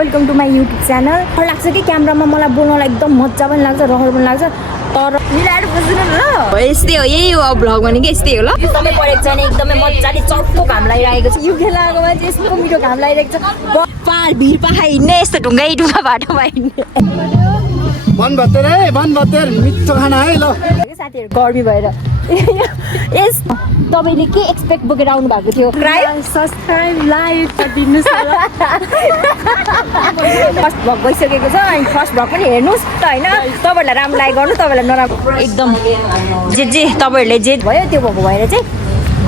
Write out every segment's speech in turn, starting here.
Welcome to my YouTube channel. डर लाग्छ कि क्यामेरामा मलाई बोल्नलाई एकदम मजा पनि लाग्छ, रहर पनि लाग्छ, तर मिलाएर बुझ्नु ल। यस्तै हो, यही हो भ्लग भनेको, यस्तै हो ल। एकदमै परेको छ नि, एकदमै मजाले चर्को घाम लागिरहेको छ। यो खेल आएको मान्छे यस्तो मिठो घाम लागिरहेको छ। पार भिर पाखा हिँड्ने, यस्तो ढुङ्गा बाटोमा हिँड्ने। बनभत्तेर मिठो खाना है ल। साथीहरू गर्मी भएर यस तपाईँले के एक्सपेक्ट बोकेर आउनु भएको थियो? सब्सक्राइब लाइक गरिदिनुहोस् न। फर्स्ट भ्लग गइसकेको छ अनि फर्स्ट भ्लग पनि हेर्नुहोस् त होइन। तपाईँहरूलाई राम्रो लाइक गर्नु, तपाईँलाई नराम्रो एकदम जे तपाईँहरूले जे भयो त्यो भएको भएर चाहिँ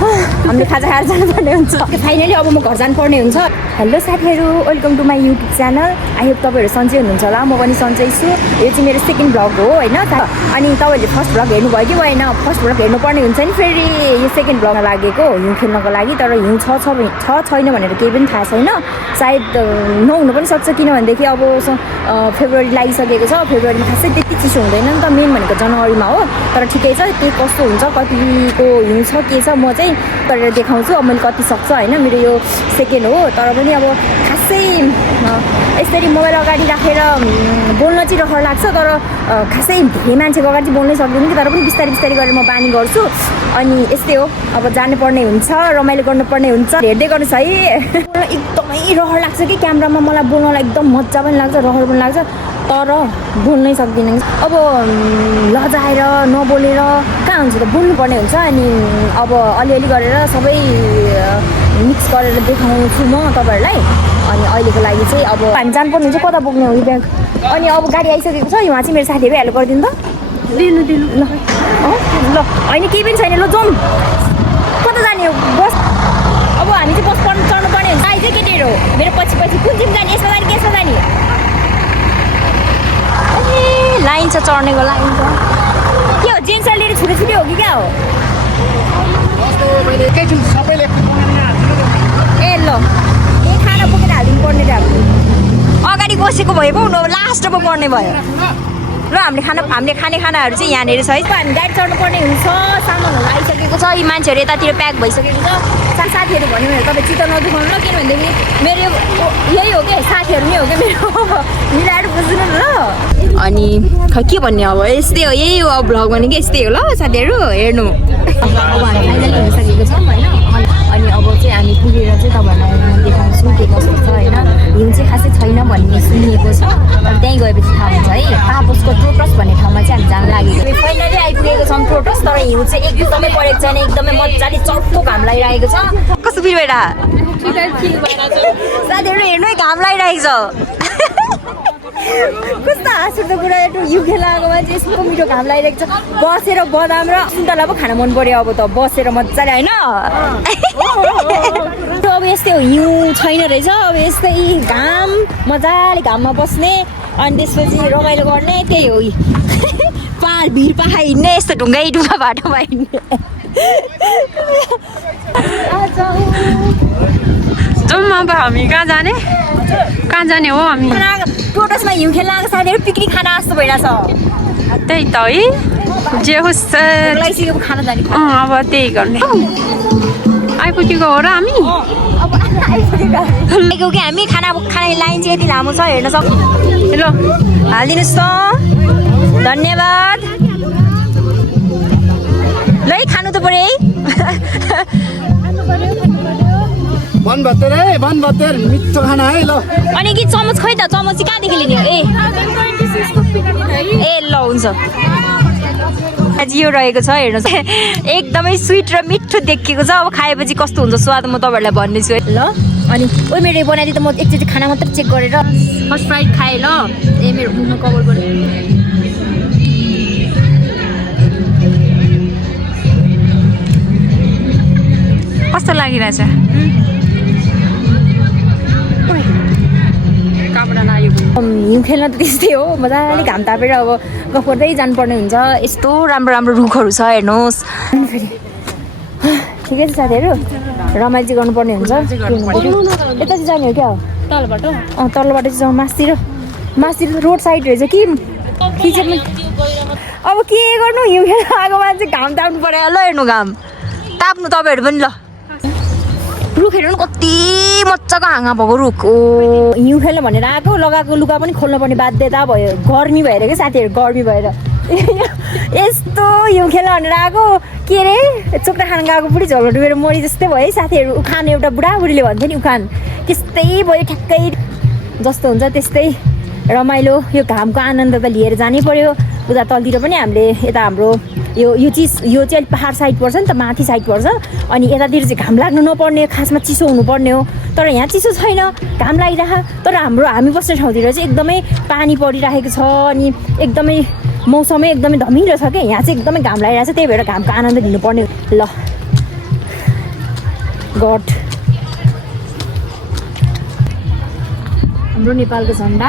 हामीले खाजा खाएर जानुपर्ने हुन्छ। फाइनली अब म घर जानुपर्ने हुन्छ। हेलो साथीहरू, welcome to my YouTube channel. I hope तपाईँहरू सन्चै हुनुहुन्छ होला, म पनि सन्चै छु। यो चाहिँ मेरो सेकेन्ड भ्लग हो होइन। अनि तपाईँहरूले फर्स्ट भ्लग हेर्नुभयो कि भएन? फर्स्ट भ्लग हेर्नुपर्ने हुन्छ नि। फेरि यो सेकेन्ड भ्लगमा लागेको हिउँ खेल्नको लागि, तर हिउँ छैन भनेर केही पनि थाहा छैन। सायद नहुनु पनि सक्छ, किनभनेदेखि अब फेब्रुअरी लागिसकेको छ। फेब्रुअरीमा खासै त्यति चिसो हुँदैन नि त, मेन भनेको जनवरीमा हो। तर ठिकै छ, के कस्तो हुन्छ, कतिको हिउँ छ के छ म चाहिँ गरेर देखाउँछु। अब मैले कति सक्छ होइन, मेरो यो सेकेन्ड हो। तर पनि अब खासै यसरी मोबाइल अगाडि राखेर बोल्न चाहिँ रहर लाग्छ, तर खासै धेरै मान्छेको अगाडि चाहिँ बोल्नै सक्दैन कि। तर पनि बिस्तारै बिस्तारै गरेर म बानी गर्छु। अनि यस्तै हो, अब जानुपर्ने हुन्छ, रमाइलो गर्नुपर्ने हुन्छ। हेर्दै गर्नुहोस् है। एकदमै रहर लाग्छ कि क्यामेरामा मलाई बोल्नलाई एकदम मजा पनि लाग्छ, रहर पनि लाग्छ, तर बोल्नै सक्दिनँ। अब लजाएर नबोलेर कहाँ हुन्छ त, बोल्नुपर्ने हुन्छ। अनि अब अलिअलि गरेर सबै मिक्स गरेर देखाउँछु म तपाईँहरूलाई। अनि अहिलेको लागि चाहिँ अब हामी जानुपर्ने हुन्छ। कता बोक्ने हो यो ब्याग? अनि अब गाडी आइसकेको छ, यहाँ चाहिँ मेरो साथीहरू हेल्प गरिदिनु त। दिनु ल ल, होइन केही पनि छैन, ल जाउँ। कता जाने हो? बस अब हामी चाहिँ बस चढ्नुपर्ने हुन्छ। आइज केटीहरू मेरो पछि कुन चाहिँ जाने? यसमा जाने कि यसमा जाने? लाइन छ, चढ्नेको लाइन छ। के हो, जेन्ट्सहरू लिएर छुट्टै हो कि क्या हो? ए ल, खाना बोकेर हालिदिनु पर्ने त। अगाडि बसेको भए पो लास्टमा पर्ने भयो। ल हामीले खाने खानाहरू चाहिँ यहाँनिर छ है। हामी गाडी चढ्नु पर्ने हुन्छ। सामानहरू आइसकेको छ, यी मान्छेहरू यतातिर प्याक भइसकेको छ। साथीहरू भन्यो भने तपाईँ चित्त नदुखाउनु ल, किनभनेदेखि मेरो यही हो कि साथीहरू नै हो कि मेरो। मिलाएर बुझ्नु ल। अनि खै के भन्ने, अब यस्तै हो, यही हो अब भ्लग भनेको, यस्तै हो ल साथीहरू। हेर्नु अब हामी फाइनली हिँडिसकेको छौँ होइन। अनि अब चाहिँ हामी पुगेर चाहिँ तपाईँहरूलाई देखाउँछु के कस्तो छ होइन। हिउँ चाहिँ खासै छैन भन्ने सुनिएको छ, तर त्यहीँ गएपछि थाहा हुन्छ है। पापोसको टोटस भन्ने ठाउँमा चाहिँ हामी जान लागेको। फाइनली आइपुगेको छौँ टोटस, तर हिउँ चाहिँ एकदमै परेको छैन, एकदमै मजाले चर्को घाम लागिरहेको छ। कस्तो फिल भइरा साथीहरू? हेर्नु है, घाम लागिरहेको छ। कस्तो हाँसुट्दो कुरा, यो खेल आएको मान्छे यस्तो मिठो घाम लागिरहेको छ। बसेर बदाम र सुन्तला पो खान मन पर्यो अब त, बसेर मजाले होइन। अब यस्तै हो, हिउँ छैन रहेछ। अब यस्तै घाम, मजाले घाममा बस्ने अनि त्यसपछि रमाइलो गर्ने, त्यही हो। पार भिर पाखा हिँड्ने, यस्तो ढुङ्गा बाटोमा हिँड्ने। जाउँ अब हामी कहाँ जाने हो? हामी टोटसमा हिउँ खेल्न आएको साथीहरू पिकनिक खाना जस्तो भइरहेछ। त्यही त है, जे होस् लगाइसकेको खाना जाने। अब त्यही गर्ने। आइपुगेको हो र हामी? आइपुगेको कि हामी। खाने लाइन चाहिँ यति लामो छ, हेर्न सक्छु। ल हालिदिनुहोस् त, धन्यवाद। ल खानु त पऱ्यो है। बनभत्तेर मिठो खाना है ल। अनि कि चमच खै त, चमच चाहिँ कहाँदेखि लिने हो? ए ल हुन्छ। यो रहेको छ हेर्नुहोस्, एकदमै स्विट र मिठो देखिएको छ। अब खाएपछि कस्तो हुन्छ स्वाद म तपाईँहरूलाई भन्नेछु है। ल अनि ओ मेरो बनाइदिए त म एकचोटि खाना मात्रै चेक गरेर फर्स्ट फ्राइड खाएँ ल। ए मेरो मुखमा कभर गरेँ। कस्तो लागिरहेछ? हिउँ खेल्न त त्यस्तै हो, मजाले घाम तापेर अब गफ गर्दै जानुपर्ने हुन्छ। यस्तो राम्रो राम्रो रुखहरू छ हेर्नुहोस्। ठिकै छ साथीहरू, रमाइलो चाहिँ गर्नुपर्ने हुन्छ। यता चाहिँ जाने हो क्या? तलबाट तल्लोबाट चाहिँ जाउँ। मासतिर रोड साइड रहेछ कि किचनमा। अब के गर्नु, हिउँ खेल्न आएको मान्छे घाम ताप्नु पऱ्यो ल। हेर्नु घाम ताप्नु तपाईँहरू पनि ल। रुखहरू पनि कति मजाको हाँगा भएको रुख ओ हिउँ खेल्न भनेर आएको लगाएको लुगा पनि खोल्न पर्ने बाध्यता भयो गर्मी भएर क्या साथीहरू गर्मी भएर यस्तो हिउँ खेल्न भनेर आएको के अरे चोक्रा खान गएको बुढी झगडा डुबेर मरि जस्तै भयो है साथीहरू उखान एउटा बुढाबुढीले भन्थ्यो नि उखान त्यस्तै भयो ठ्याक्कै जस्तो हुन्छ त्यस्तै रमाइलो यो घामको आनन्द त लिएर जानै पर्यो उता तलतिर पनि हामीले यता हाम्रो यो चाहिँ अलिक पहाड साइड पर्छ नि त माथि साइड पर्छ अनि यतातिर चाहिँ घाम लाग्नु नपर्ने खासमा चिसो हुनुपर्ने हो तर यहाँ चिसो छैन घाम लागिरह तर हामी बस्ने ठाउँतिर चाहिँ एकदमै पानी परिरहेको छ अनि एकदमै मौसमै एकदमै धमिलो छ क्या यहाँ चाहिँ एकदमै घाम लागिरहेको छ त्यही भएर घामको आनन्द लिनुपर्ने ल गड हाम्रो नेपालको झन्डा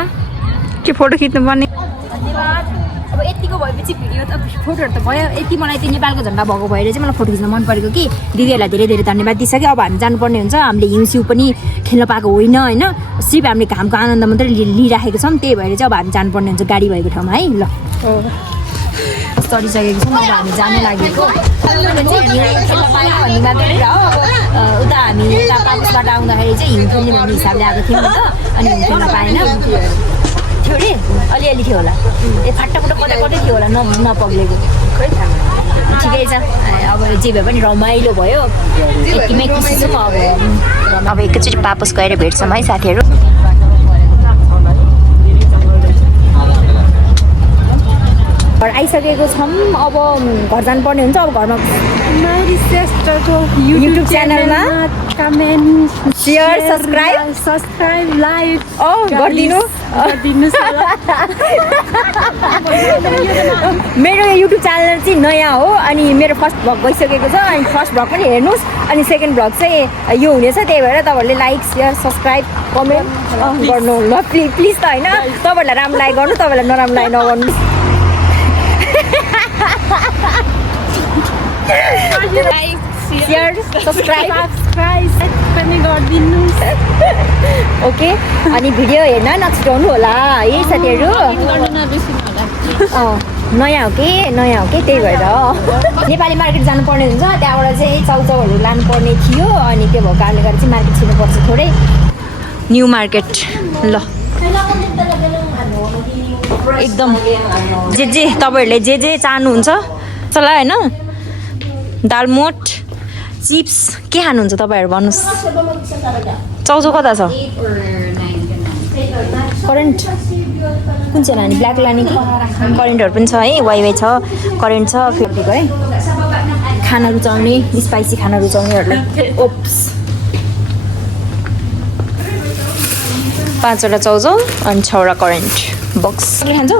के फोटो खिच्नु पर्ने धन्यवाद अब यतिको भएपछि भिडियो त फोटोहरू त भयो यति मलाई त्यो नेपालको झन्डा भएको भएर चाहिँ मलाई फोटो खिच्न मन परेको कि दिदीहरूलाई धेरै धेरै धन्यवाद दिइसक्यो अब हामी जानुपर्ने हुन्छ हामीले हिउँसिउ पनि खेल्न पाएको होइन होइन सिर्फ हामीले घामको आनन्द मात्रै लिइराखेको छौँ त्यही भएर चाहिँ अब हामी जानुपर्ने हुन्छ गाडी भएको ठाउँमा है ल चढिसकेको छौँ अब हामी जानु लागेको खेल्न पायौँ भन्ने मात्रै हो अब उता हामी यता पापुसबाट आउँदाखेरि चाहिँ हिउँ खेल्ने भन्ने हिसाबले आएको थियौँ नि त अनि हिउँ खेल्न पाएन थियो अरे अलिअलि थियो होला ए फाटाफुटा कतै कतै थियो होला नपग्लेको ठिकै छ अब जे भए पनि रमाइलो भयो यतिमै खुसी छु म अब एकैचोटि पापुस गएर भेट्छौँ है साथीहरू घर आइसकेको छौँ अब घर जानुपर्ने हुन्छ अब घरमा युट्युब च्यानलमा कमेन्ट सेयर सब्सक्राइब लाइक गरिदिनु मेरो युट्युब च्यानल चाहिँ नयाँ हो अनि मेरो फर्स्ट भ्लग गइसकेको छ अनि फर्स्ट भ्लग पनि हेर्नुहोस् अनि सेकेन्ड भ्लग चाहिँ यो हुनेछ त्यही भएर तपाईँहरूले लाइक सेयर सब्सक्राइब कमेन्ट गर्नु ल प्लिज त होइन तपाईँहरूलाई राम्रो लाइक गर्नु तपाईँलाई नराम्रो लाइक नगर्नु ओके अनि भिडियो हेर्न नछुटाउनु होला है साथीहरू नयाँ हो कि त्यही भएर नेपाली मार्केट जानुपर्ने हुन्छ त्यहाँबाट चाहिँ चाउचाउहरू लानुपर्ने थियो अनि त्यो भएको कारणले गर्दा चाहिँ मार्केट छिर्नुपर्छ थोरै न्यू मार्केट ल एकदम जे तपाईँहरूले जे चाहनुहुन्छ चला होइन दालमोट चिप्स के खानुहुन्छ तपाईँहरू भन्नुहोस् चाउचाउ कता छ करेन्ट कुन चाहिँ लाने ब्ल्याक लाने करेन्टहरू पनि छ है वाइवाई छ करेन्ट छ फेरिको है खाना रुचाउने स्पाइसी खाना रुचाउनेहरूलाई ओप्स 5वटा चाउचाउ अनि 6वटा करेन्ट बक्स के खान्छौ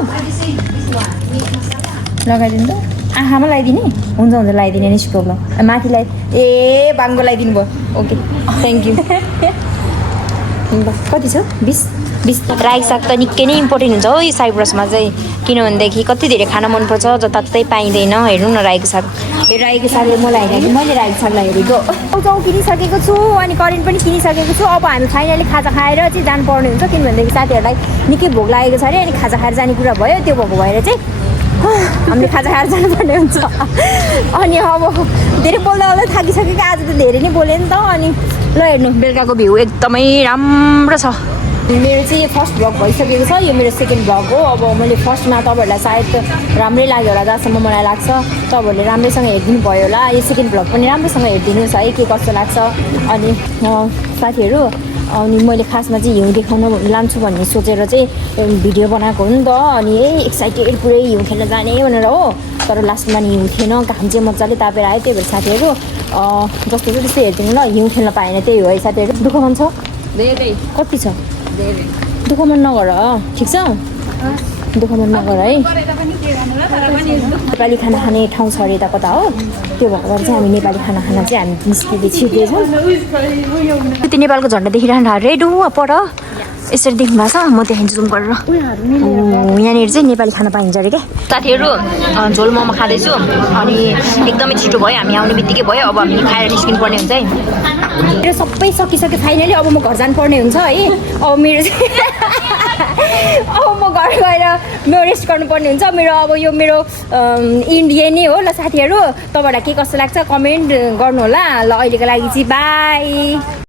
लगाइदिनु त आँखामा लगाइदिने हुन्छ लगाइदिने नि प्रब्लम माथि ए बाङ्गो लगाइदिनु भयो ओके थ्याङ्क यू कति छ 20 रायो साग त निकै नै इम्पोर्टेन्ट हुन्छ हो यो साइप्रसमा चाहिँ किनभनेदेखि कति धेरै खाना मनपर्छ जताततै पाइँदैन हेर्नु न रायोको साग यो रायोको सागले मलाई हेरेको मैले रायोको सागलाई हेरेको चाउचाउ किनिसकेको छु अनि करेन्ट पनि किनिसकेको छु अब हामी फाइनली खाजा खाएर चाहिँ जानुपर्ने हुन्छ किनभनेदेखि साथीहरूलाई निकै भोक लागेको छ अरे अनि खाजा खाएर जाने कुरा भयो त्यो भएको भएर चाहिँ हामीले खाजा खाएर जानुपर्ने हुन्छ अनि अब धेरै बोल्दा बोल्दै थाकिसकेको आज त धेरै नै बोलेँ नि त अनि ल हेर्नु बेलुकाको भ्यू एकदमै राम्रो छ मेरो चाहिँ फर्स्ट भ्लग भइसकेको छ यो मेरो सेकेन्ड भ्लग हो अब मैले फर्स्टमा तपाईँहरूलाई सायद राम्रै लाग्यो होला जहाँसम्म मलाई लाग्छ तपाईँहरूले राम्रैसँग हेरिदिनु भयो होला यो सेकेन्ड भ्लग पनि राम्रोसँग हेरिदिनुहोस् है के कस्तो लाग्छ अनि साथीहरू अनि मैले खासमा चाहिँ हिउँ देखाउन लान्छु भन्ने सोचेर चाहिँ भिडियो बनाएको हो नि त अनि एक्साइटेड पुरै हिउँ खेल्न जाने भनेर हो तर लास्टमा नि हिउँ थिएन घाम चाहिँ मजाले तापेर आयो त्यही भएर साथीहरू जस्तो चाहिँ त्यस्तै हेरिदिनु ल हिउँ खेल्न पाएन त्यही हो है साथीहरू दुःख मन छ धेरै कति छ दुःख मन नगर ठिक छ दुःख मन नगर है नेपाली खाना खाने ठाउँ छ अरे त कता हो त्यो भएको चाहिँ हामी नेपाली खाना खाना चाहिँ हामी निस्किँदै छिर्दैछौँ त्यो नेपालको झन्डा देखिरहनु रेड हो पर यसरी देख्नु भएको छ म देखाइदिन्छु जुम गरेर यहाँनिर चाहिँ नेपाली खाना पाइन्छ अरे क्या साथीहरू झोल मोमो खाँदैछु अनि एकदमै छिटो भयो हामी आउने बित्तिकै भयो अब हामी खाएर निस्किनु पर्ने हुन्छ है मेरो सबै सकिसक्यो फाइनली अब म घर जानुपर्ने हुन्छ है अब मेरो अब म घर गएर म रेस्ट गर्नुपर्ने हुन्छ मेरो अब यो मेरो इन्डिया नै हो ल साथीहरू तपाईँहरूलाई के कस्तो लाग्छ कमेन्ट गर्नु होला ल अहिलेको लागि चाहिँ बाई